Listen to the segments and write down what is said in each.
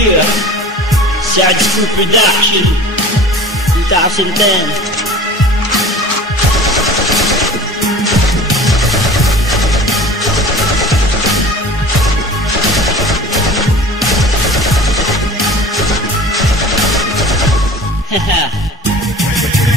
Yeah, Sad Screw Production 2010.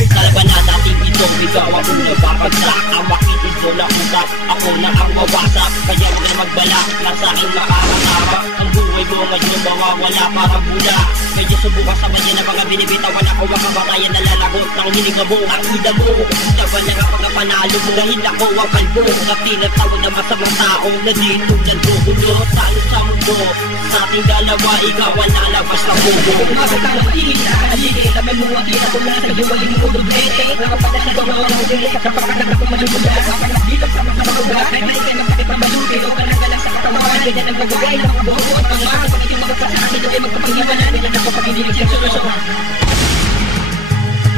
Kalaban na dating itong ikaw ako nababagsak. Ang makitid mo na utap, ako na ang wawasak. Kaya huwag na magbalak, nasa akin makakasama. Ang buhay mo ngayon mawawala parang bula. Medyo subukan sa kanya na mga binibitawan ako. Ang kabatayan na lalagot ng hininga mo. Ang ida mo, taban na kapag panalo mo. Dahil ako ang kalbo na tinatawag na masamang tao na dito nagdugulo. Talo sa mundo, sa ating dalawa ikaw ang lalabas na bubo. Magkatalo matigil na kaligil. Lamay mo ang tinatula sa iyo ay lumudugete. Nakapala sa gawa ng udili sa pagkakaganda kong malulula. Dito sa mga maluga, kahit na ikay magkakit na malugi. O kanagalang sa katawan, ganyan ang gagawin ng mga buho at mga pag ikaw magkasaan, ito ay magkapangyawanan. Ganyan ang kapag-ibilig sa solusyon.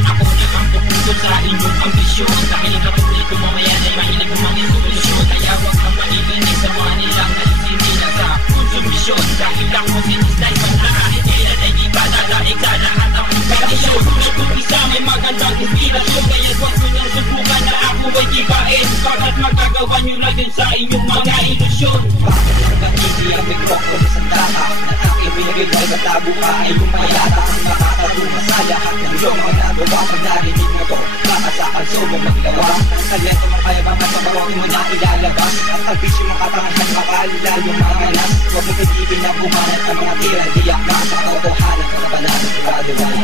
Ako na ang pupunto sa inyong ambisyon. Dahil ang katuloy ko mamaya ay mahilig ko mga solusyon. Kaya huwag kang makikinig sa mga nilang alisin nila sa konsumisyon. Dahil ako sinisday panahit, kailan ay di ba lalaig sa lahat ang impedisyon. Kung isa may magandang inspirasyon, kaya huwag nyo nang subukan na ako ay gibain. Pagkat magagawa nyo na din sa inyong mga ilusyon. Bakit ang kanili ang mikrofon sa sandata? At aking binigay ay matabo ka ay lumayata. Ang makakatulong sa lahat ng iyong mga nagawa. Pag narinig mo to, makasakan so mo maggawa. Ang talento mo kaya baka sa bawang mo na ilalabas. At ang bisyo mong kapangasan makaalala yung mga ganas. Huwag mo pagiging na bumanat ang mga tira. Diyak na sa katotohanan sa kabanatan sa gradual.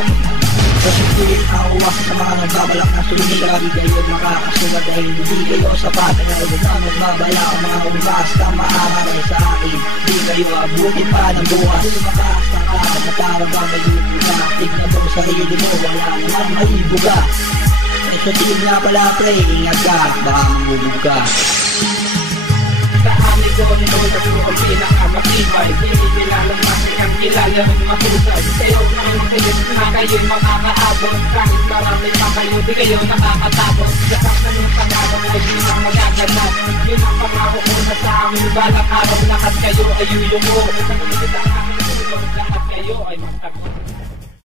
Kasi pilit awas sa mga nagbabalak na sumila. Di kayo makakasunod dahil hindi kayo sapat. Kaya huwag na magbabala ang mga umibasta maaharay sa akin. Di kayo abutin pa ng bukas. Di makasta ka na para ba may lubuga. Tignan mo sa sarili mo, wala nang maibuga. Eh sa team nga pala pre, ingat ka, baka mamulog ka. Kaani ko ni Lord at mo ang pinakamatibay. Kinikilalang masik ang kilala ng mahusay. Kayo na ang kayo na kayo'y makakaabot. Kahit marami pa kayo, di kayo nakakatapos. Lakas na yung pangarap ay di na magaganap. Yun ang pangako ko na sa amin. Balang araw lahat kayo ay yuyumo. Sa mga lahat kayo ay magtagpo.